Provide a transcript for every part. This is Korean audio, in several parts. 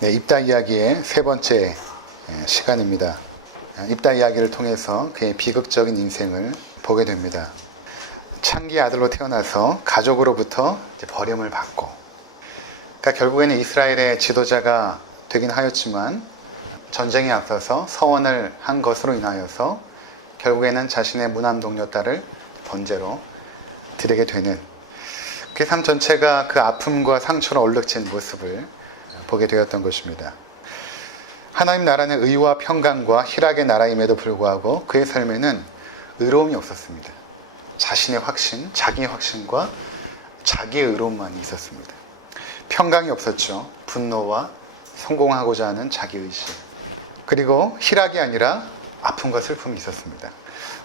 네, 입다 이야기의 세 번째 시간입니다. 입다 이야기를 통해서 그의 비극적인 인생을 보게 됩니다. 창기 아들로 태어나서 가족으로부터 버림을 받고, 그러니까 결국에는 이스라엘의 지도자가 되긴 하였지만 전쟁에 앞서서 서원을 한 것으로 인하여서 결국에는 자신의 무남 동료 딸을 번제로 드리게 되는, 그 삶 전체가 그 아픔과 상처로 얼룩진 모습을 보게 되었던 것입니다. 하나님 나라는 의와 평강과 희락의 나라임에도 불구하고 그의 삶에는 의로움이 없었습니다. 자신의 확신, 자기의 확신과 자기의 의로움만 있었습니다. 평강이 없었죠. 분노와 성공하고자 하는 자기의식, 그리고 희락이 아니라 아픔과 슬픔이 있었습니다.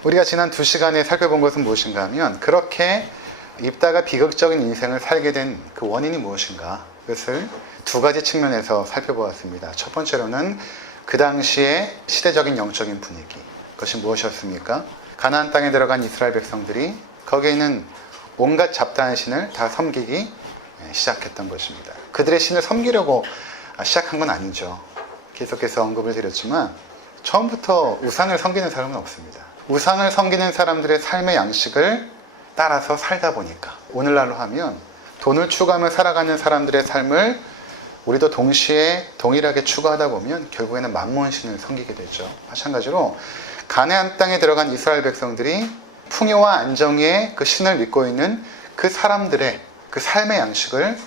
우리가 지난 2시간에 살펴본 것은 무엇인가 하면, 그렇게 입다가 비극적인 인생을 살게 된 그 원인이 무엇인가, 그것을 두 가지 측면에서 살펴보았습니다. 첫 번째로는 그 당시의 시대적인 영적인 분위기, 그것이 무엇이었습니까? 가나안 땅에 들어간 이스라엘 백성들이 거기에 있는 온갖 잡다한 신을 다 섬기기 시작했던 것입니다. 그들의 신을 섬기려고 시작한 건 아니죠. 계속해서 언급을 드렸지만 처음부터 우상을 섬기는 사람은 없습니다. 우상을 섬기는 사람들의 삶의 양식을 따라서 살다 보니까, 오늘날로 하면 돈을 추구하며 살아가는 사람들의 삶을 우리도 동시에 동일하게 추구하다 보면 결국에는 만몬신을 섬기게 되죠. 마찬가지로 가나안 땅에 들어간 이스라엘 백성들이 풍요와 안정의 그 신을 믿고 있는 그 사람들의 그 삶의 양식을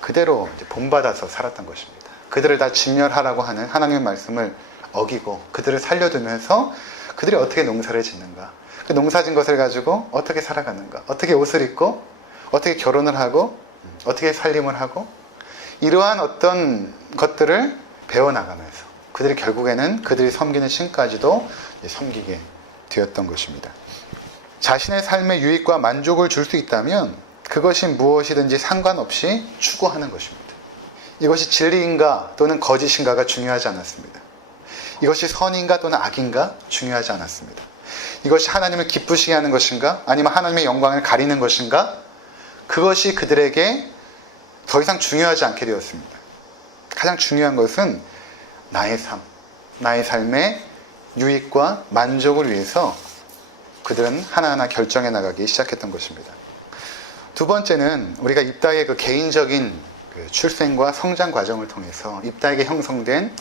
그대로 본받아서 살았던 것입니다. 그들을 다 진멸하라고 하는 하나님의 말씀을 어기고 그들을 살려두면서 그들이 어떻게 농사를 짓는가, 그 농사진 것을 가지고 어떻게 살아가는가, 어떻게 옷을 입고 어떻게 결혼을 하고 어떻게 살림을 하고, 이러한 어떤 것들을 배워나가면서 그들이 결국에는 그들이 섬기는 신까지도 섬기게 되었던 것입니다. 자신의 삶의 유익과 만족을 줄 수 있다면 그것이 무엇이든지 상관없이 추구하는 것입니다. 이것이 진리인가 또는 거짓인가가 중요하지 않았습니다. 이것이 선인가 또는 악인가 중요하지 않았습니다. 이것이 하나님을 기쁘시게 하는 것인가 아니면 하나님의 영광을 가리는 것인가, 그것이 그들에게 더 이상 중요하지 않게 되었습니다. 가장 중요한 것은 나의 삶, 나의 삶의 유익과 만족을 위해서 그들은 하나하나 결정해 나가기 시작했던 것입니다. 두 번째는 우리가 입다의 그 개인적인 출생과 성장 과정을 통해서 입다에게 형성된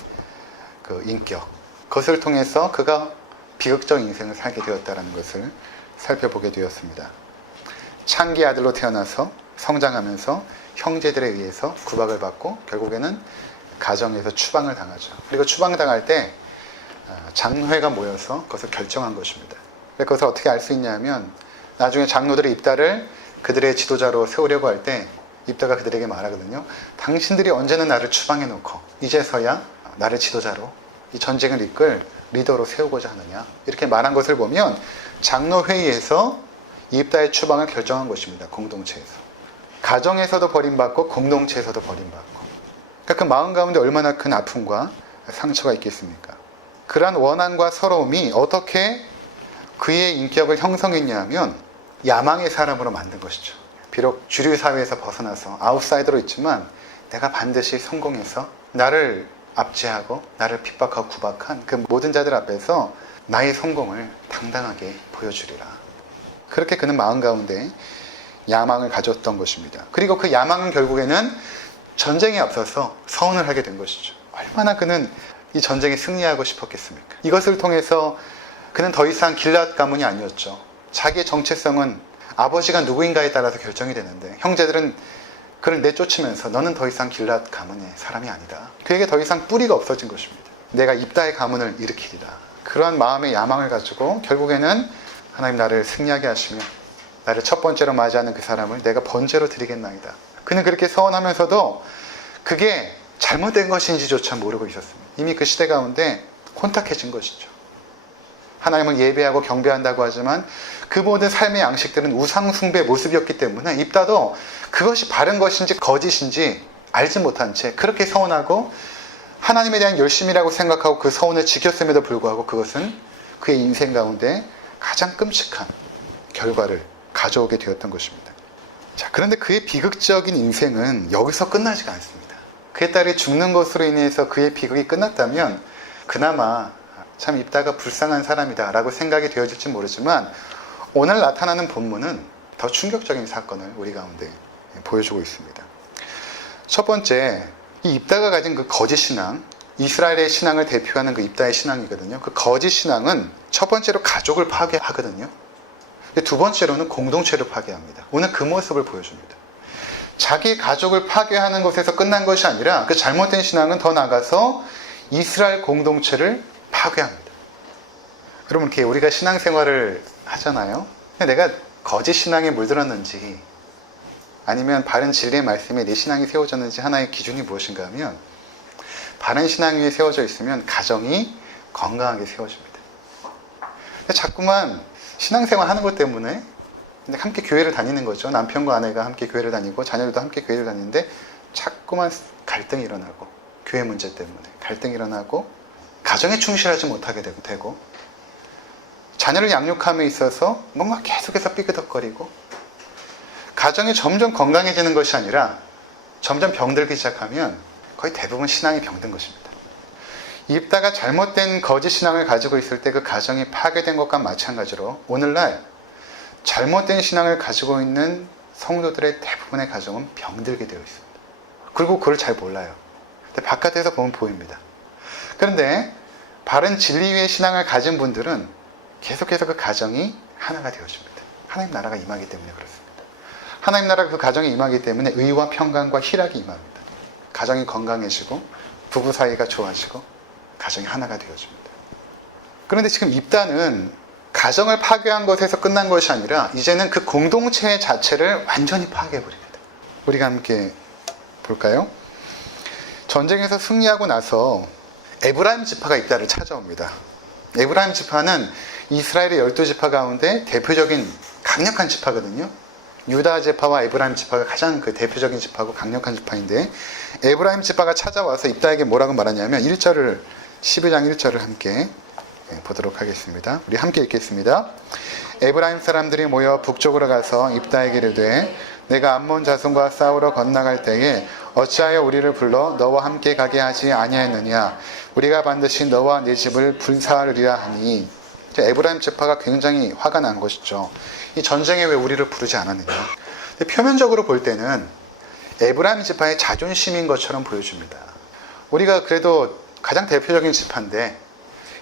그 인격, 그것을 통해서 그가 비극적 인생을 살게 되었다는 것을 살펴보게 되었습니다. 창기 아들로 태어나서 성장하면서 형제들에 의해서 구박을 받고 결국에는 가정에서 추방을 당하죠. 그리고 추방당할 때 장로회가 모여서 그것을 결정한 것입니다. 그것을 어떻게 알 수 있냐면, 나중에 장로들의 입다를 그들의 지도자로 세우려고 할 때 입다가 그들에게 말하거든요. 당신들이 언제는 나를 추방해놓고 이제서야 나를 지도자로 이 전쟁을 이끌 리더로 세우고자 하느냐, 이렇게 말한 것을 보면 장로회의에서 입다의 추방을 결정한 것입니다. 공동체에서. 가정에서도 버림받고 공동체에서도 버림받고, 그러니까 그 마음 가운데 얼마나 큰 아픔과 상처가 있겠습니까? 그러한 원한과 서러움이 어떻게 그의 인격을 형성했냐 하면 야망의 사람으로 만든 것이죠. 비록 주류 사회에서 벗어나서 아웃사이더로 있지만 내가 반드시 성공해서 나를 압제하고 나를 핍박하고 구박한 그 모든 자들 앞에서 나의 성공을 당당하게 보여주리라. 그렇게 그는 마음 가운데 야망을 가졌던 것입니다. 그리고 그 야망은 결국에는 전쟁에 앞서서 서원을 하게 된 것이죠. 얼마나 그는 이 전쟁에 승리하고 싶었겠습니까? 이것을 통해서 그는 더 이상 길앗 가문이 아니었죠. 자기의 정체성은 아버지가 누구인가에 따라서 결정이 되는데, 형제들은 그를 내쫓으면서 너는 더 이상 길앗 가문의 사람이 아니다. 그에게 더 이상 뿌리가 없어진 것입니다. 내가 입다의 가문을 일으키리라. 그러한 마음의 야망을 가지고 결국에는 하나님 나를 승리하게 하시며 나를 첫 번째로 맞이하는 그 사람을 내가 번제로 드리겠나이다. 그는 그렇게 서원하면서도 그게 잘못된 것인지조차 모르고 있었습니다. 이미 그 시대 가운데 혼탁해진 것이죠. 하나님을 예배하고 경배한다고 하지만 그 모든 삶의 양식들은 우상 숭배의 모습이었기 때문에 입다도 그것이 바른 것인지 거짓인지 알지 못한 채 그렇게 서원하고 하나님에 대한 열심이라고 생각하고 그 서원을 지켰음에도 불구하고 그것은 그의 인생 가운데 가장 끔찍한 결과를 가져오게 되었던 것입니다. 자, 그런데 그의 비극적인 인생은 여기서 끝나지가 않습니다. 그의 딸이 죽는 것으로 인해서 그의 비극이 끝났다면 그나마 참 입다가 불쌍한 사람이다 라고 생각이 되어질지 모르지만, 오늘 나타나는 본문은 더 충격적인 사건을 우리 가운데 보여주고 있습니다. 첫 번째, 이 입다가 가진 그 거짓 신앙, 이스라엘의 신앙을 대표하는 그 입다의 신앙이거든요. 그 거짓 신앙은 첫 번째로 가족을 파괴하거든요. 두 번째로는 공동체를 파괴합니다. 오늘 그 모습을 보여줍니다. 자기 가족을 파괴하는 것에서 끝난 것이 아니라 그 잘못된 신앙은 더 나아가서 이스라엘 공동체를 파괴합니다. 여러분, 이렇게 우리가 신앙생활을 하잖아요. 내가 거짓 신앙에 물들었는지 아니면 바른 진리의 말씀에 내 신앙이 세워졌는지 하나의 기준이 무엇인가 하면, 바른 신앙 위에 세워져 있으면 가정이 건강하게 세워집니다. 자꾸만 신앙생활 하는 것 때문에 함께 교회를 다니는 거죠. 남편과 아내가 함께 교회를 다니고 자녀들도 함께 교회를 다니는데 자꾸만 갈등이 일어나고, 교회 문제 때문에 갈등이 일어나고, 가정에 충실하지 못하게 되고, 자녀를 양육함에 있어서 뭔가 계속해서 삐그덕거리고, 가정이 점점 건강해지는 것이 아니라 점점 병들기 시작하면 거의 대부분 신앙이 병든 것입니다. 입다가 잘못된 거짓 신앙을 가지고 있을 때 그 가정이 파괴된 것과 마찬가지로 오늘날 잘못된 신앙을 가지고 있는 성도들의 대부분의 가정은 병들게 되어 있습니다. 그리고 그걸 잘 몰라요. 근데 바깥에서 보면 보입니다. 그런데 바른 진리 위의 신앙을 가진 분들은 계속해서 그 가정이 하나가 되어집니다. 하나님 나라가 임하기 때문에 그렇습니다. 하나님 나라가 그 가정에 임하기 때문에 의와 평강과 희락이 임합니다. 가정이 건강해지고 부부 사이가 좋아지고 가정이 하나가 되어집니다. 그런데 지금 입다는 가정을 파괴한 것에서 끝난 것이 아니라 이제는 그 공동체 자체를 완전히 파괴해버립니다. 우리가 함께 볼까요? 전쟁에서 승리하고 나서 에브라임 지파가 입다를 찾아옵니다. 에브라임 지파는 이스라엘의 12지파 가운데 대표적인 강력한 지파거든요. 유다 지파와 에브라임 지파가 가장 그 대표적인 지파고 강력한 지파인데, 에브라임 지파가 찾아와서 입다에게 뭐라고 말하냐면 1절을 12장 1절을 함께 보도록 하겠습니다. 우리 함께 읽겠습니다. 에브라임 사람들이 모여 북쪽으로 가서 입다에게 이르되 내가 암몬 자손과 싸우러 건너갈 때에 어찌하여 우리를 불러 너와 함께 가게 하지 아니하였느냐. 우리가 반드시 너와 네 집을 불사하리라 하니. 에브라임 지파가 굉장히 화가 난 것이죠. 이 전쟁에 왜 우리를 부르지 않았느냐. 근데 표면적으로 볼 때는 에브라임 지파의 자존심인 것처럼 보여줍니다. 우리가 그래도 가장 대표적인 지파인데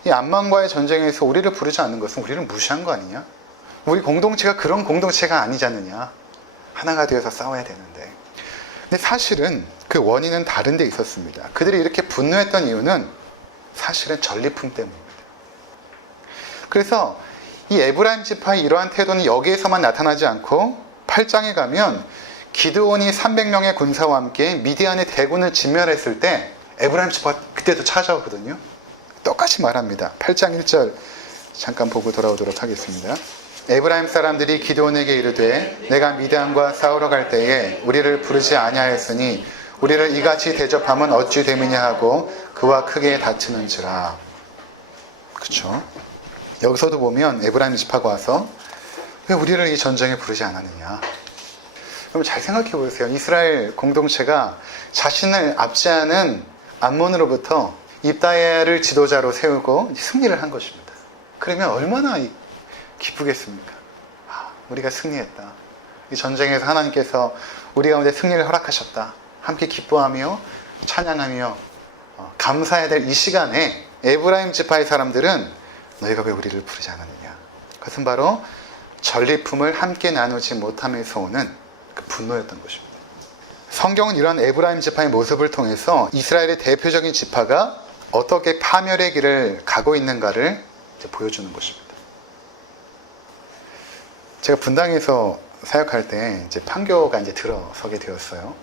이 암몬과의 전쟁에서 우리를 부르지 않는 것은 우리를 무시한 거 아니냐? 우리 공동체가 그런 공동체가 아니지 않느냐? 하나가 되어서 싸워야 되는데. 근데 사실은 그 원인은 다른 데 있었습니다. 그들이 이렇게 분노했던 이유는 사실은 전리품 때문입니다. 그래서 이 에브라임 지파의 이러한 태도는 여기에서만 나타나지 않고 8장에 가면 기드온이 300명의 군사와 함께 미디안의 대군을 진멸했을 때 에브라임 지파가 그때도 찾아오거든요. 똑같이 말합니다. 8장 1절 잠깐 보고 돌아오도록 하겠습니다. 에브라임 사람들이 기드온에게 이르되 내가 미디안과 싸우러 갈 때에 우리를 부르지 아니하였으니 우리를 이같이 대접하면 어찌 됨이냐 하고 그와 크게 다투는지라. 그렇죠? 여기서도 보면 에브라임 지파가 와서 왜 우리를 이 전쟁에 부르지 않았느냐. 그럼 잘 생각해 보세요. 이스라엘 공동체가 자신을 압제하는 암몬으로부터 입다를 지도자로 세우고 승리를 한 것입니다. 그러면 얼마나 기쁘겠습니까? 우리가 승리했다. 이 전쟁에서 하나님께서 우리 가운데 승리를 허락하셨다. 함께 기뻐하며 찬양하며 감사해야 될 이 시간에 에브라임 지파의 사람들은 너희가 왜 우리를 부르지 않았느냐. 그것은 바로 전리품을 함께 나누지 못함에서 오는 그 분노였던 것입니다. 성경은 이러한 에브라임 지파의 모습을 통해서 이스라엘의 대표적인 지파가 어떻게 파멸의 길을 가고 있는가를 보여주는 것입니다. 제가 분당에서 사역할 때 이제 판교가 이제 들어서게 되었어요.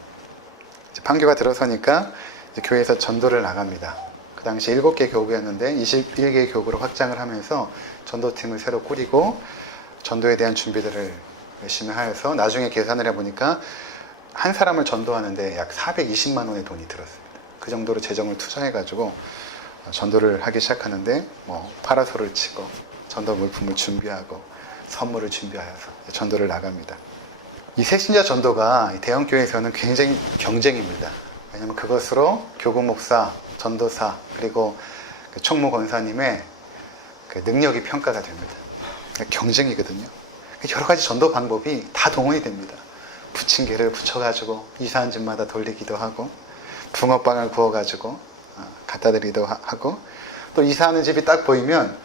이제 판교가 들어서니까 이제 교회에서 전도를 나갑니다. 그 당시 7개 교구였는데 21개 교구로 확장을 하면서 전도팀을 새로 꾸리고 전도에 대한 준비들을 열심히 하여서 나중에 계산을 해보니까 한 사람을 전도하는데 약 420만 원의 돈이 들었습니다. 그 정도로 재정을 투자해가지고 전도를 하기 시작하는데 파라솔을 치고 전도 물품을 준비하고 선물을 준비하여서 전도를 나갑니다. 이 새신자 전도가 대형교회에서는 굉장히 경쟁입니다. 왜냐하면 그것으로 교구 목사, 전도사, 그리고 그 총무 권사님의 그 능력이 평가가 됩니다. 경쟁이거든요. 여러 가지 전도 방법이 다 동원이 됩니다. 부침개를 붙여가지고 이사한 집마다 돌리기도 하고, 붕어빵을 구워가지고 갖다 드리기도 하고, 또 이사하는 집이 딱 보이면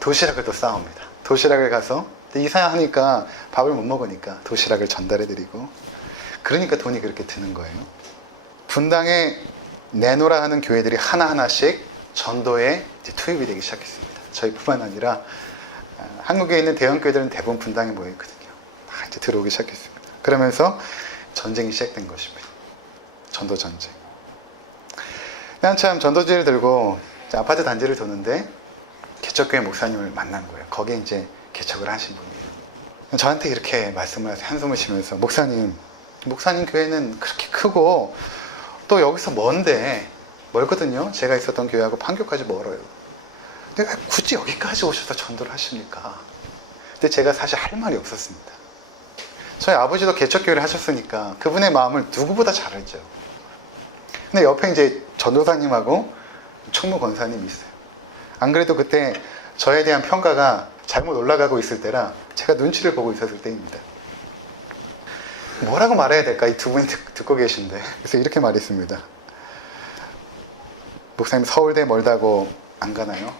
도시락을 또 싸웁니다. 도시락을 가서 이사하니까 밥을 못 먹으니까 도시락을 전달해 드리고, 그러니까 돈이 그렇게 드는 거예요. 분당에 내노라 하는 교회들이 하나하나씩 전도에 투입이 되기 시작했습니다. 저희뿐만 아니라 한국에 있는 대형 교회들은 대부분 분당에 모여 있거든요. 다 이제 들어오기 시작했습니다. 그러면서 전쟁이 시작된 것입니다. 전도 전쟁. 한참 전도지를 들고 아파트 단지를 도는데 개척교회 목사님을 만난 거예요. 거기에 이제 개척을 하신 분이에요. 저한테 이렇게 말씀을 하세요. 한숨을 쉬면서, 목사님 교회는 그렇게 크고 또 여기서 멀거든요. 제가 있었던 교회하고 판교까지 멀어요. 근데 왜 굳이 여기까지 오셔서 전도를 하십니까? 근데 제가 사실 할 말이 없었습니다. 저희 아버지도 개척교회를 하셨으니까 그분의 마음을 누구보다 잘 알죠. 근데 옆에 이제 전도사님하고 총무 권사님이 있어요. 안 그래도 그때 저에 대한 평가가 잘못 올라가고 있을 때라 제가 눈치를 보고 있었을 때입니다. 뭐라고 말해야 될까? 이 두 분이 듣고 계신데. 그래서 이렇게 말했습니다. 목사님, 서울대 멀다고 안 가나요?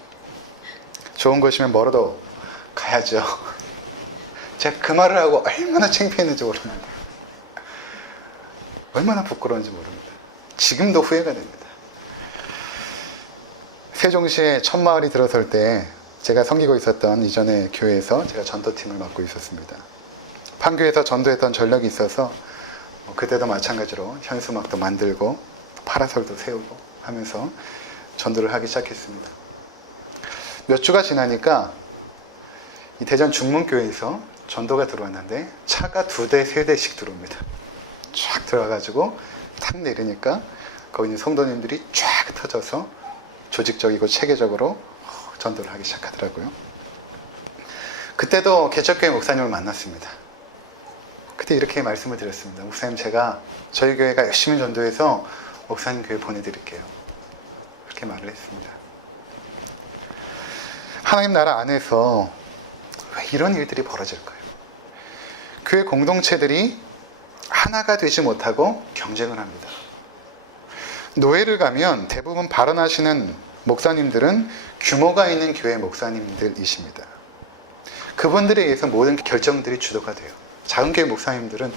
좋은 곳이면 멀어도 가야죠. 제가 그 말을 하고 얼마나 창피했는지 모릅니다. 얼마나 부끄러운지 모릅니다. 지금도 후회가 됩니다. 세종시에 첫마을이 들어설 때 제가 섬기고 있었던 이전의 교회에서 제가 전도팀을 맡고 있었습니다. 판교에서 전도했던 전력이 있어서 그때도 마찬가지로 현수막도 만들고 파라솔도 세우고 하면서 전도를 하기 시작했습니다. 몇 주가 지나니까 이 대전 중문교회에서 전도가 들어왔는데 차가 2대, 3대씩 들어옵니다. 쫙 들어와가지고 탁 내리니까 거기 있는 성도님들이 쫙 터져서 조직적이고 체계적으로 전도를 하기 시작하더라고요. 그때도 개척교회 목사님을 만났습니다. 그때 이렇게 말씀을 드렸습니다. 목사님, 제가 저희 교회가 열심히 전도해서 목사님 교회 보내드릴게요. 그렇게 말을 했습니다. 하나님 나라 안에서 왜 이런 일들이 벌어질까요? 교회 공동체들이 하나가 되지 못하고 경쟁을 합니다. 노예를 가면 대부분 발언하시는 목사님들은 규모가 있는 교회 목사님들이십니다. 그분들에 의해서 모든 결정들이 주도가 돼요. 작은 교회 목사님들은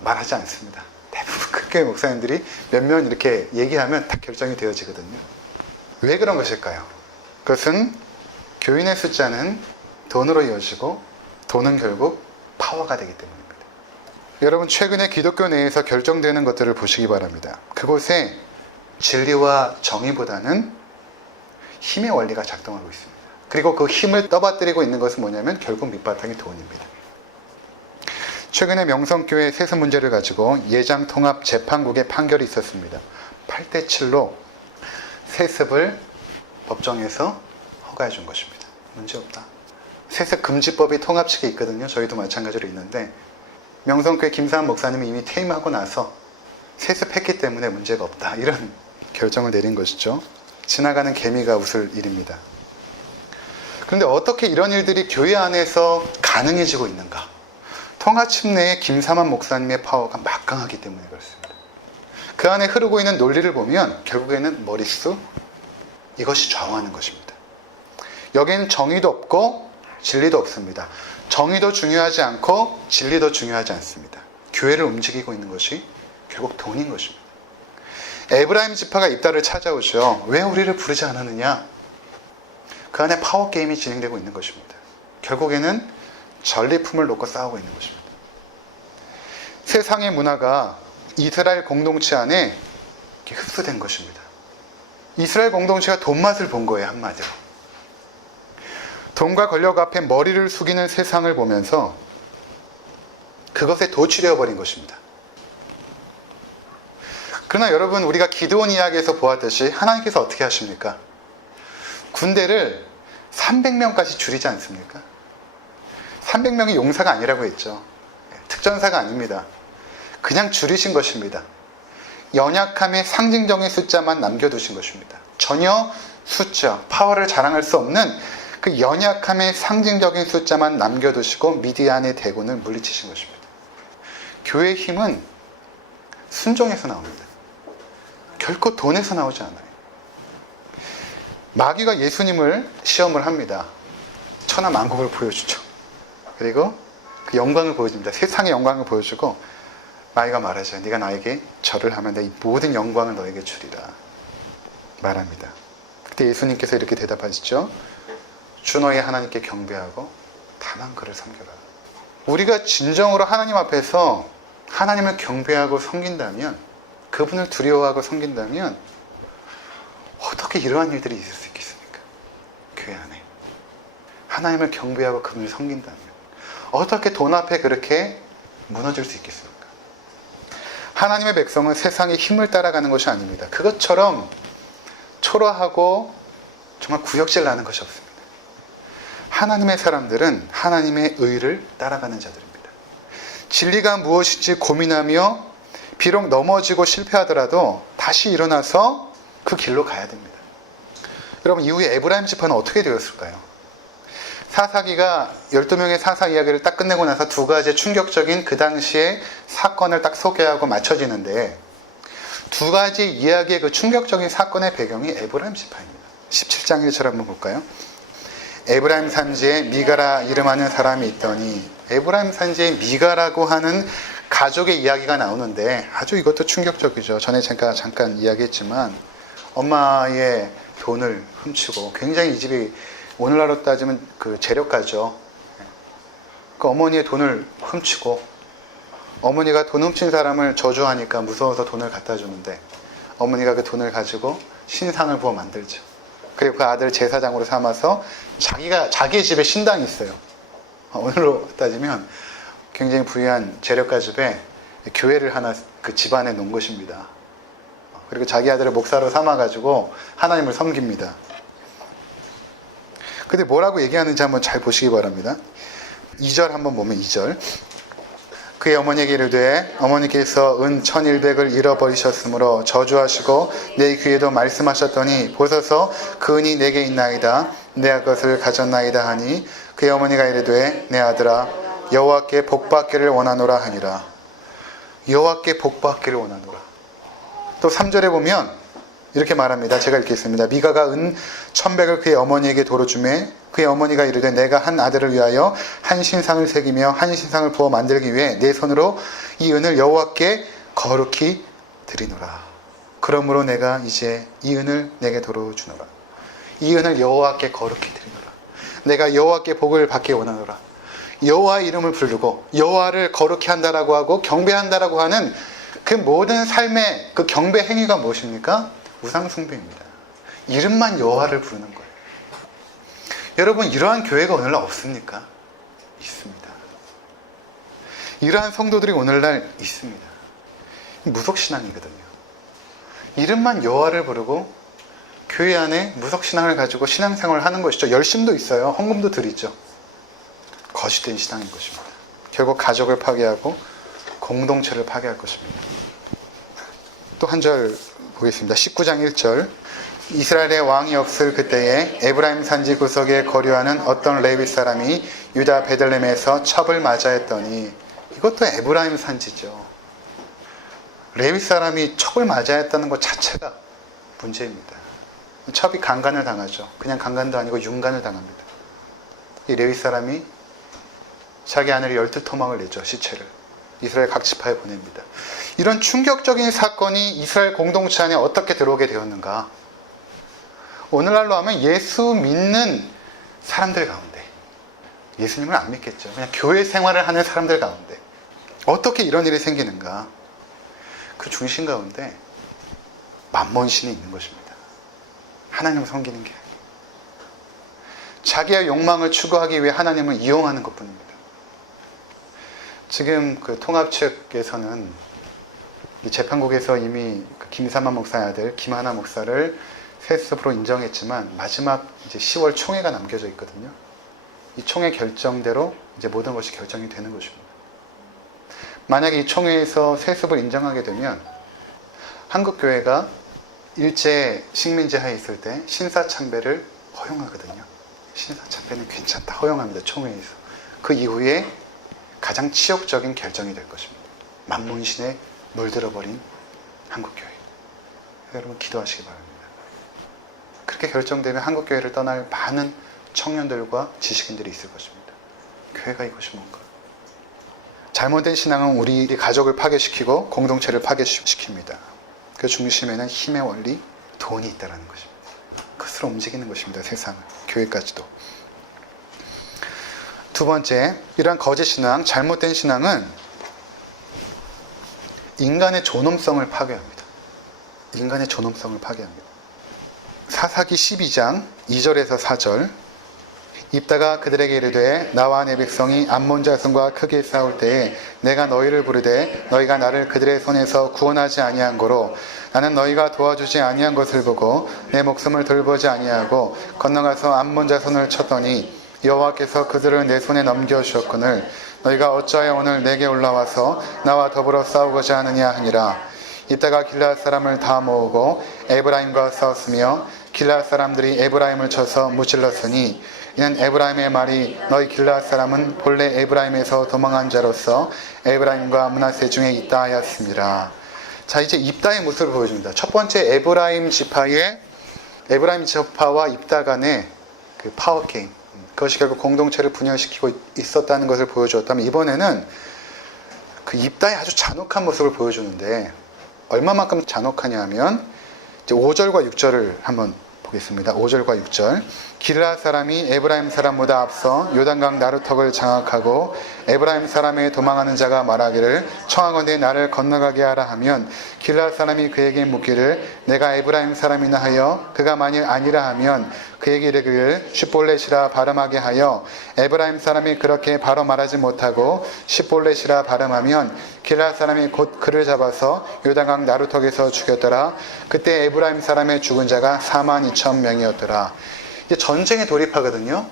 말하지 않습니다. 대부분 큰 교회 목사님들이 몇몇 이렇게 얘기하면 다 결정이 되어지거든요. 왜 그런 것일까요? 그것은 교인의 숫자는 돈으로 이어지고 돈은 결국 파워가 되기 때문입니다. 여러분, 최근에 기독교 내에서 결정되는 것들을 보시기 바랍니다. 그곳에 진리와 정의보다는 힘의 원리가 작동하고 있습니다. 그리고 그 힘을 떠받들이고 있는 것은 뭐냐면 결국 밑바탕이 돈입니다. 최근에 명성교회 세습 문제를 가지고 예장통합재판국의 판결이 있었습니다. 8대7로 세습을 법정에서 허가해 준 것입니다. 문제없다. 세습금지법이 통합 측에 있거든요. 저희도 마찬가지로 있는데 명성교회 김사한 목사님이 이미 퇴임하고 나서 세습했기 때문에 문제가 없다. 이런 결정을 내린 것이죠. 지나가는 개미가 웃을 일입니다. 그런데 어떻게 이런 일들이 교회 안에서 가능해지고 있는가? 통합측 내에 김사만 목사님의 파워가 막강하기 때문에 그렇습니다. 그 안에 흐르고 있는 논리를 보면 결국에는 머릿수, 이것이 좌우하는 것입니다. 여기에는 정의도 없고 진리도 없습니다. 정의도 중요하지 않고 진리도 중요하지 않습니다. 교회를 움직이고 있는 것이 결국 돈인 것입니다. 에브라임 지파가 입다를 찾아오죠. 왜 우리를 부르지 않았느냐? 그 안에 파워게임이 진행되고 있는 것입니다. 결국에는 전리품을 놓고 싸우고 있는 것입니다. 세상의 문화가 이스라엘 공동체 안에 흡수된 것입니다. 이스라엘 공동체가 돈맛을 본 거예요, 한마디로. 돈과 권력 앞에 머리를 숙이는 세상을 보면서 그것에 도취되어 버린 것입니다. 그러나 여러분, 우리가 기드온 이야기에서 보았듯이 하나님께서 어떻게 하십니까? 군대를 300명까지 줄이지 않습니까? 300명이 용사가 아니라고 했죠. 특전사가 아닙니다. 그냥 줄이신 것입니다. 연약함의 상징적인 숫자만 남겨두신 것입니다. 전혀 숫자, 파워를 자랑할 수 없는 그 연약함의 상징적인 숫자만 남겨두시고 미디안의 대군을 물리치신 것입니다. 교회의 힘은 순종에서 나옵니다. 결코 돈에서 나오지 않아요. 마귀가 예수님을 시험을 합니다. 천하만국을 보여주죠. 그리고 그 영광을 보여줍니다. 세상의 영광을 보여주고 마귀가 말하죠. 네가 나에게 절을 하면 내 이 모든 영광을 너에게 주리라 말합니다. 그때 예수님께서 이렇게 대답하시죠. 주 너의 하나님께 경배하고 다만 그를 섬겨라. 우리가 진정으로 하나님 앞에서 하나님을 경배하고 섬긴다면, 그분을 두려워하고 섬긴다면 어떻게 이러한 일들이 있을 수 있겠습니까? 교회 안에 하나님을 경배하고 그분을 섬긴다면 어떻게 돈 앞에 그렇게 무너질 수 있겠습니까? 하나님의 백성은 세상의 힘을 따라가는 것이 아닙니다. 그것처럼 초라하고 정말 구역질 나는 것이 없습니다. 하나님의 사람들은 하나님의 의를 따라가는 자들입니다. 진리가 무엇인지 고민하며 비록 넘어지고 실패하더라도 다시 일어나서 그 길로 가야 됩니다. 여러분, 이후에 에브라임 지파는 어떻게 되었을까요? 사사기가 12명의 사사 이야기를 딱 끝내고 나서 두 가지 충격적인 그 당시의 사건을 딱 소개하고 맞춰지는데, 두 가지 이야기의 그 충격적인 사건의 배경이 에브라임 지파입니다. 17장 1절 한번 볼까요? 에브라임 산지에 미가라 이름하는 사람이 있더니, 에브라임 산지에 미가라고 하는 가족의 이야기가 나오는데 아주 이것도 충격적이죠. 전에 제가 잠깐 이야기했지만 엄마의 돈을 훔치고, 굉장히 이 집이 오늘날로 따지면 그 재력가죠. 그 어머니의 돈을 훔치고, 어머니가 돈 훔친 사람을 저주하니까 무서워서 돈을 갖다 주는데 어머니가 그 돈을 가지고 신상을 부어 만들죠. 그리고 그 아들 제사장으로 삼아서 자기 집에 신당이 있어요. 오늘로 따지면 굉장히 부유한 재력가 집에 교회를 하나 그 집안에 놓은 것입니다. 그리고 자기 아들을 목사로 삼아가지고 하나님을 섬깁니다. 근데 뭐라고 얘기하는지 한번 잘 보시기 바랍니다. 2절 한번 보면 2절. 그의 어머니에게 이르되 어머니께서 은 1100을 잃어버리셨으므로 저주하시고 내 귀에도 말씀하셨더니 보소서 그 은이 내게 있나이다. 내가 그것을 가졌나이다 하니 그의 어머니가 이르되 내 아들아 여호와께 복받기를 원하노라 하니라. 여호와께 복받기를 원하노라. 또 3절에 보면 이렇게 말합니다. 제가 읽겠습니다. 미가가 은 1100을 그의 어머니에게 도로 주매 그의 어머니가 이르되 내가 한 아들을 위하여 한 신상을 새기며 한 신상을 부어 만들기 위해 내 손으로 이 은을 여호와께 거룩히 드리노라. 그러므로 내가 이제 이 은을 내게 도로 주노라. 이 은을 여호와께 거룩히 드리노라. 내가 여호와께 복을 받기 원하노라. 여호와의 이름을 부르고 여호와를 거룩히 한다라고 하고 경배한다라고 하는 그 모든 삶의 그 경배 행위가 무엇입니까? 우상 숭배입니다. 이름만 여호와를 부르는 거예요. 여러분, 이러한 교회가 오늘날 없습니까? 있습니다. 이러한 성도들이 오늘날 있습니다. 무속신앙이거든요. 이름만 여호와를 부르고 교회 안에 무속신앙을 가지고 신앙생활을 하는 것이죠. 열심도 있어요. 헌금도 드리죠. 거짓된 신앙인 것입니다. 결국 가족을 파괴하고 공동체를 파괴할 것입니다. 또 한 절 보겠습니다. 19장 1절. 이스라엘의 왕이 없을 그때에 에브라임 산지 구석에 거류하는 어떤 레위 사람이 유다 베들레헴에서 첩을 맞아했더니, 이것도 에브라임 산지죠. 레위 사람이 첩을 맞아했다는 것 자체가 문제입니다. 첩이 강간을 당하죠. 그냥 강간도 아니고 윤간을 당합니다. 이 레위 사람이 자기 아내를 열두 토막을 내죠. 시체를 이스라엘 각 지파에 보냅니다. 이런 충격적인 사건이 이스라엘 공동체 안에 어떻게 들어오게 되었는가? 오늘날로 하면 예수 믿는 사람들 가운데, 예수님을 안 믿겠죠. 그냥 교회 생활을 하는 사람들 가운데 어떻게 이런 일이 생기는가? 그 중심 가운데 만몬신이 있는 것입니다. 하나님을 섬기는 게 아니에요. 자기의 욕망을 추구하기 위해 하나님을 이용하는 것뿐입니다. 지금 그 통합 측에서는 재판국에서 이미 김삼환 목사의 아들 김하나 목사를 세습으로 인정했지만 마지막 이제 10월 총회가 남겨져 있거든요. 이 총회 결정대로 이제 모든 것이 결정이 되는 것입니다. 만약에 이 총회에서 세습을 인정하게 되면 한국 교회가 일제 식민지 하에 있을 때 신사참배를 허용하거든요. 신사참배는 괜찮다, 허용합니다. 총회에서. 그 이후에 가장 치욕적인 결정이 될 것입니다. 만문신에 물들어버린 한국교회. 여러분 기도하시기 바랍니다. 그렇게 결정되면 한국교회를 떠날 많은 청년들과 지식인들이 있을 것입니다. 교회가 이것이 뭔가? 잘못된 신앙은 우리 가족을 파괴시키고 공동체를 파괴시킵니다. 그 중심에는 힘의 원리, 돈이 있다는 것입니다. 그것으로 움직이는 것입니다. 세상을, 교회까지도. 두 번째, 이러한 거짓 신앙, 잘못된 신앙은 인간의 존엄성을 파괴합니다. 인간의 존엄성을 파괴합니다. 사사기 12장 2절에서 4절, 입다가 그들에게 이르되 나와 내 백성이 암몬 자손과 크게 싸울 때에 내가 너희를 부르되 너희가 나를 그들의 손에서 구원하지 아니한 고로 나는 너희가 도와주지 아니한 것을 보고 내 목숨을 돌보지 아니하고 건너가서 암몬 자손을 쳤더니 여호와께서 그들을 내 손에 넘겨주셨거늘 너희가 어찌하여 오늘 내게 올라와서 나와 더불어 싸우고자 하느냐 하니라. 이따가 길앗 사람을 다 모으고 에브라임과 싸웠으며 길앗 사람들이 에브라임을 쳐서 무찔렀으니 이는 에브라임의 말이 너희 길앗 사람은 본래 에브라임에서 도망한 자로서 에브라임과 므낫세 중에 있다 하였습니다. 자, 이제 입다의 모습을 보여줍니다. 첫 번째 에브라임 지파와 입다 간의 그 파워 게임, 그것이 결국 공동체를 분열시키고 있었다는 것을 보여주었다면, 이번에는 그 입다의 아주 잔혹한 모습을 보여주는데, 얼마만큼 잔혹하냐 하면 이제 5절과 6절을 한번 보겠습니다. 5절과 6절. 길앗 사람이 에브라임 사람보다 앞서 요단강 나루턱을 장악하고 에브라임 사람의 도망하는 자가 말하기를 청하건대 나를 건너가게 하라 하면 길앗 사람이 그에게 묻기를 내가 에브라임 사람이나 하여 그가 만일 아니라 하면 그에게 이르기를 쉿볼렛이라 발음하게 하여 에브라임 사람이 그렇게 바로 말하지 못하고 쉿볼렛이라 발음하면 길앗 사람이 곧 그를 잡아서 요단강 나루턱에서 죽였더라. 그때 에브라임 사람의 죽은 자가 42,000명이었더라. 이제 전쟁에 돌입하거든요.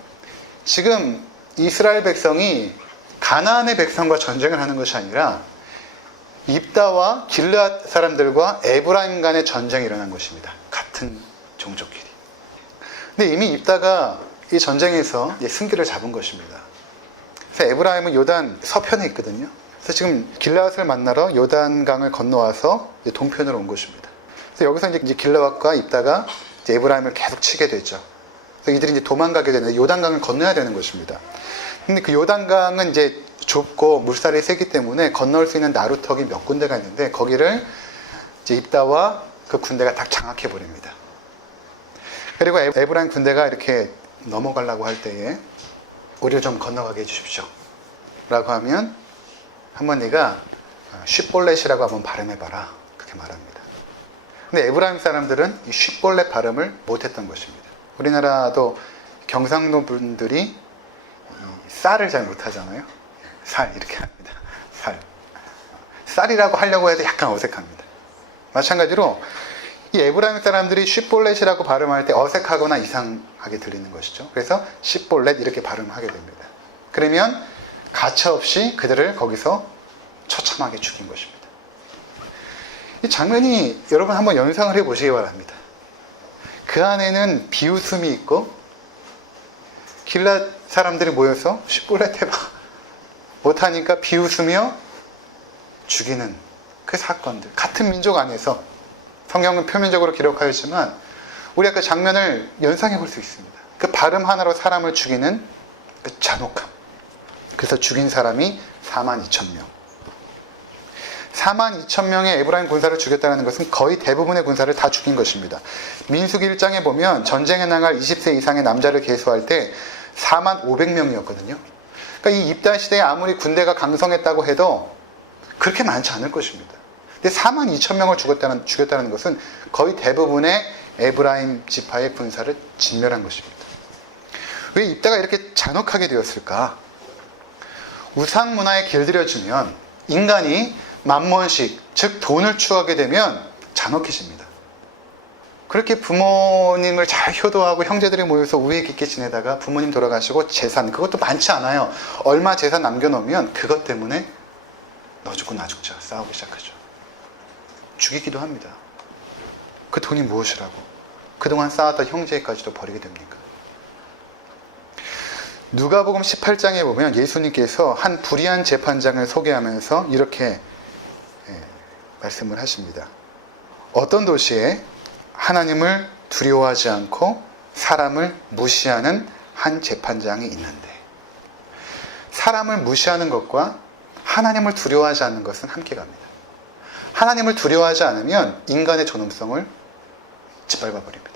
지금 이스라엘 백성이 가나안의 백성과 전쟁을 하는 것이 아니라 입다와 길앗 사람들과 에브라임 간의 전쟁이 일어난 것입니다. 같은 종족끼리. 근데 이미 입다가 이 전쟁에서 승기를 잡은 것입니다. 그래서 에브라임은 요단 서편에 있거든요. 그래서 지금 길앗을 만나러 요단강을 건너와서 동편으로 온 것입니다. 그래서 여기서 이제 길앗과 입다가 이제 에브라임을 계속 치게 되죠. 그래서 이들이 이제 도망가게 되는데 요단강을 건너야 되는 것입니다. 근데 그 요단강은 이제 좁고 물살이 세기 때문에 건널 수 있는 나루턱이 몇 군데가 있는데 거기를 이제 입다와 그 군대가 딱 장악해 버립니다. 그리고 에브라임 군대가 이렇게 넘어가려고 할 때에 우리를 좀 건너가게 해주십시오 라고 하면 한번 네가 쉿볼렛이라고 한번 발음해봐라, 그렇게 말합니다. 근데 에브라임 사람들은 이 쉿볼렛 발음을 못했던 것입니다. 우리나라도 경상도 분들이 쌀을 잘 못하잖아요. 살 이렇게 합니다. 쌀이라고 하려고 해도 약간 어색합니다. 마찬가지로 이 에브라임 사람들이 쉿볼렛이라고 발음할 때 어색하거나 이상하게 들리는 것이죠. 그래서 쉿볼렛 이렇게 발음하게 됩니다. 그러면 가차없이 그들을 거기서 처참하게 죽인 것입니다. 이 장면이 여러분 한번 연상을 해보시기 바랍니다. 그 안에는 비웃음이 있고 길앗 사람들이 모여서 쉿볼렛 해봐 못하니까 비웃으며 죽이는 그 사건들, 같은 민족 안에서 성경은 표면적으로 기록하였지만 우리가 그 장면을 연상해 볼 수 있습니다. 그 발음 하나로 사람을 죽이는 그 잔혹함. 그래서 죽인 사람이 42,000명. 42,000명의 에브라임 군사를 죽였다는 것은 거의 대부분의 군사를 다 죽인 것입니다. 민수기 1장에 보면 전쟁에 나갈 20세 이상의 남자를 계수할 때 45,000명이었거든요. 그러니까 이 입다 시대에 아무리 군대가 강성했다고 해도 그렇게 많지 않을 것입니다. 근데 42,000명을 죽였다는 것은 거의 대부분의 에브라임 지파의 군사를 진멸한 것입니다. 왜 입다가 이렇게 잔혹하게 되었을까? 우상 문화에 길들여지면 인간이 만몬식, 즉 돈을 추구하게 되면 잔혹해집니다. 그렇게 부모님을 잘 효도하고 형제들이 모여서 우애 깊게 지내다가 부모님 돌아가시고 재산, 그것도 많지 않아요. 얼마 재산 남겨놓으면 그것 때문에 너 죽고 나 죽자 싸우기 시작하죠. 죽이기도 합니다. 그 돈이 무엇이라고? 그동안 쌓았던 형제까지도 버리게 됩니까? 누가복음 18장에 보면 예수님께서 한 불의한 재판장을 소개하면서 이렇게 말씀을 하십니다. 어떤 도시에 하나님을 두려워하지 않고 사람을 무시하는 한 재판장이 있는데, 사람을 무시하는 것과 하나님을 두려워하지 않는 것은 함께 갑니다. 하나님을 두려워하지 않으면 인간의 존엄성을 짓밟아 버립니다.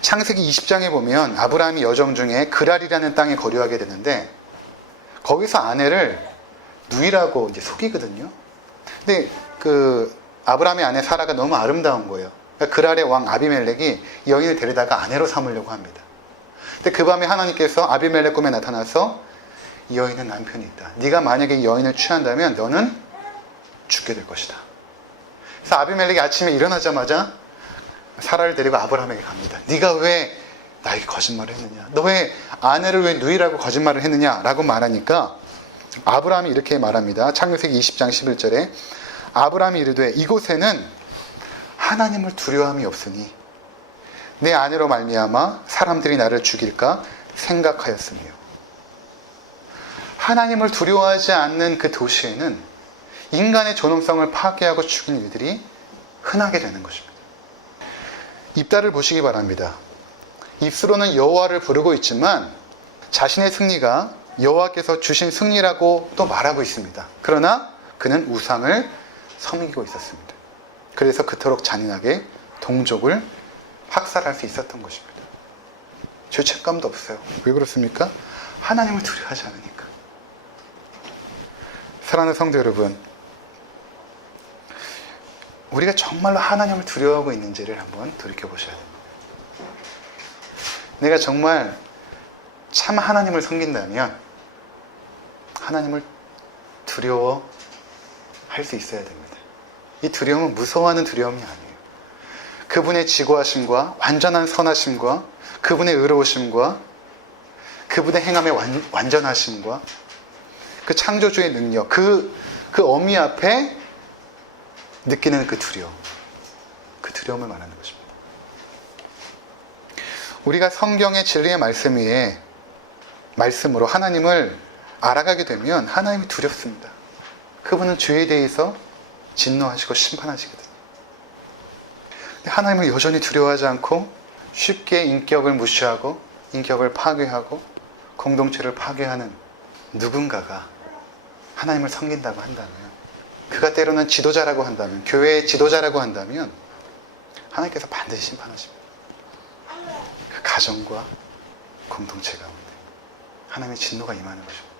창세기 20장에 보면 아브라함이 여정 중에 그랄이라는 땅에 거류하게 되는데, 거기서 아내를 누이라고 이제 속이거든요. 근데 그 아브라함의 아내 사라가 너무 아름다운 거예요. 그러니까 그랄의 왕 아비멜렉이 여인을 데려다가 아내로 삼으려고 합니다. 근데 그 밤에 하나님께서 아비멜렉 꿈에 나타나서 이 여인은 남편이 있다. 네가 만약에 이 여인을 취한다면 너는 죽게 될 것이다. 그래서 아비멜렉이 아침에 일어나자마자 사라를 데리고 아브라함에게 갑니다. 네가 왜 나에게 거짓말을 했느냐? 너 왜 아내를 왜 누이라고 거짓말을 했느냐? 라고 말하니까 아브라함이 이렇게 말합니다. 창세기 20장 11절에 아브라함이 이르되 이곳에는 하나님을 두려움이 없으니 내 아내로 말미암아 사람들이 나를 죽일까 생각하였으며, 하나님을 두려워하지 않는 그 도시에는 인간의 존엄성을 파괴하고 죽인 일들이 흔하게 되는 것입니다. 입다를 보시기 바랍니다. 입으로는 여호와를 부르고 있지만 자신의 승리가 여호와께서 주신 승리라고 또 말하고 있습니다. 그러나 그는 우상을 섬기고 있었습니다. 그래서 그토록 잔인하게 동족을 학살할 수 있었던 것입니다. 죄책감도 없어요. 왜 그렇습니까? 하나님을 두려워하지 않으니까. 사랑하는 성도 여러분, 우리가 정말로 하나님을 두려워하고 있는지를 한번 돌이켜보셔야 됩니다. 내가 정말 참 하나님을 섬긴다면 하나님을 두려워할 수 있어야 됩니다. 이 두려움은 무서워하는 두려움이 아니에요. 그분의 지고하심과 완전한 선하심과 그분의 의로우심과 그분의 행함의 완전하심과 그 창조주의 능력, 그 어미 앞에 느끼는 그 두려움을 말하는 것입니다. 우리가 성경의 진리의 말씀 위에 말씀으로 하나님을 알아가게 되면 하나님이 두렵습니다. 그분은 죄에 대해서 진노하시고 심판하시거든요. 하나님을 여전히 두려워하지 않고 쉽게 인격을 무시하고 인격을 파괴하고 공동체를 파괴하는 누군가가 하나님을 섬긴다고 한다면, 그가 때로는 지도자라고 한다면, 교회의 지도자라고 한다면 하나님께서 반드시 심판하십니다. 그 가정과 공동체 가운데 하나님의 진노가 임하는 것입니다.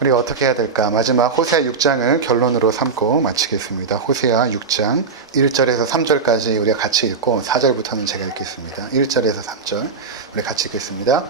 우리가 어떻게 해야 될까? 마지막 호세아 6장을 결론으로 삼고 마치겠습니다. 호세아 6장 1절에서 3절까지 우리가 같이 읽고 4절부터는 제가 읽겠습니다. 1절에서 3절 우리 같이 읽겠습니다.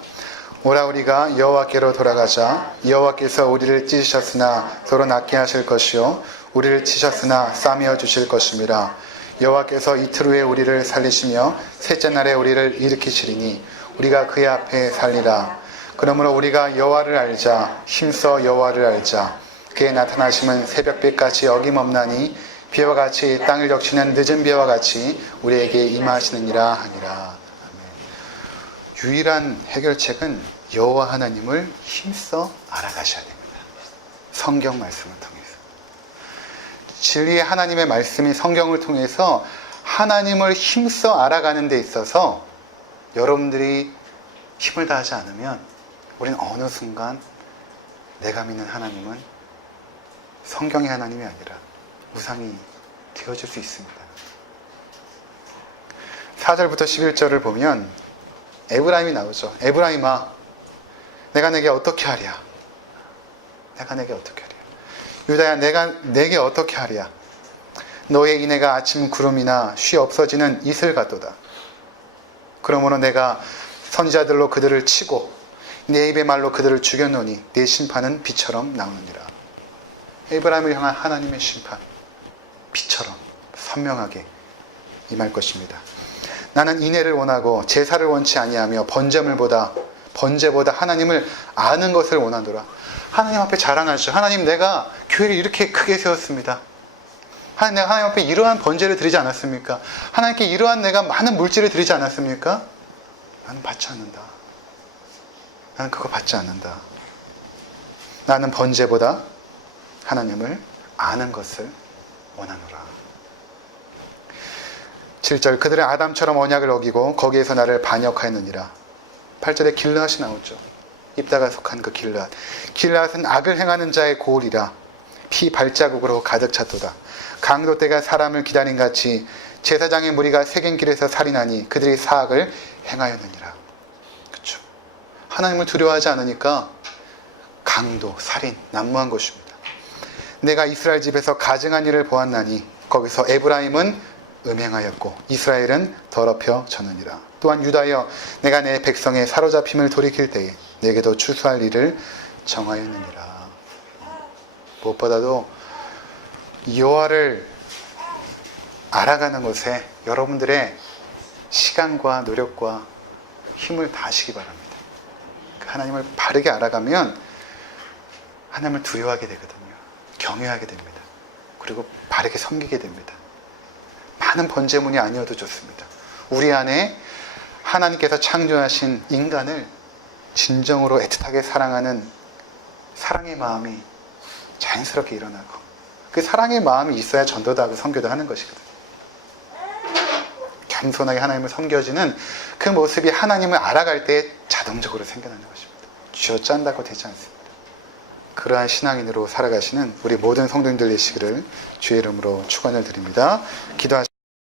오라 우리가 여호와께로 돌아가자. 여호와께서 우리를 찢으셨으나 서로 낫게 하실 것이요 우리를 치셨으나 싸매어 주실 것임이라. 여호와께서 이틀 후에 우리를 살리시며 셋째 날에 우리를 일으키시리니 우리가 그의 앞에 살리라. 그러므로 우리가 여호와를 알자. 힘써 여호와를 알자. 그의 나타나심은 새벽빛같이 어김없나니 비와 같이 땅을 적시는 늦은 비와 같이 우리에게 임하시느니라 하니라. 아멘. 유일한 해결책은 여호와 하나님을 힘써 알아가셔야 됩니다. 성경 말씀을 통해서. 진리의 하나님의 말씀이 성경을 통해서 하나님을 힘써 알아가는 데 있어서 여러분들이 힘을 다하지 않으면 우리는 어느 순간 내가 믿는 하나님은 성경의 하나님이 아니라 우상이 되어질 수 있습니다. 4절부터 11절을 보면 에브라임이 나오죠. 에브라임아, 내가 내게 어떻게 하랴? 내가 내게 어떻게 하랴? 유다야, 내가 내게 어떻게 하랴? 너의 이내가 아침 구름이나 쉬 없어지는 이슬 같도다. 그러므로 내가 선지자들로 그들을 치고 내 입의 말로 그들을 죽여놓으니 내 심판은 비처럼 나오느니라. 에브라임을 향한 하나님의 심판, 비처럼 선명하게 임할 것입니다. 나는 인애를 원하고 제사를 원치 아니하며 번제보다 하나님을 아는 것을 원하노라. 하나님 앞에 자랑하죠. 하나님, 내가 교회를 이렇게 크게 세웠습니다. 하나님, 내가 하나님 앞에 이러한 번제를 드리지 않았습니까? 하나님께 이러한 내가 많은 물질을 드리지 않았습니까? 나는 받지 않는다. 나는 그거 받지 않는다. 나는 번제보다 하나님을 아는 것을 원하노라. 7절, 그들은 아담처럼 언약을 어기고 거기에서 나를 반역하였느니라. 8절에 길르앗이 나오죠. 입다가 속한 그 길르앗. 길르앗은 악을 행하는 자의 고울이라. 피 발자국으로 가득 찼도다. 강도 때가 사람을 기다린 같이 제사장의 무리가 새긴 길에서 살인하니 그들이 사악을 행하였느니라. 그렇죠. 하나님을 두려워하지 않으니까 강도, 살인, 난무한 것입니다. 내가 이스라엘 집에서 가증한 일을 보았나니 거기서 에브라임은 음행하였고 이스라엘은 더럽혀 졌느니라. 또한 유다여, 내가 내 백성의 사로잡힘을 돌이킬 때에 내게도 추수할 일을 정하였느니라. 무엇보다도 여호와를 알아가는 것에 여러분들의 시간과 노력과 힘을 다하시기 바랍니다. 하나님을 바르게 알아가면 하나님을 두려워하게 되거든요. 경외하게 됩니다. 그리고 바르게 섬기게 됩니다. 많은 번제문이 아니어도 좋습니다. 우리 안에 하나님께서 창조하신 인간을 진정으로 애틋하게 사랑하는 사랑의 마음이 자연스럽게 일어나고, 그 사랑의 마음이 있어야 전도도 하고 선교도 하는 것이거든요. 겸손하게 하나님을 섬겨지는 그 모습이 하나님을 알아갈 때 자동적으로 생겨나는 것입니다. 쥐어짠다고 되지 않습니다. 그러한 신앙인으로 살아가시는 우리 모든 성도님들 되시기를 주의 이름으로 축원을 드립니다. 기도하시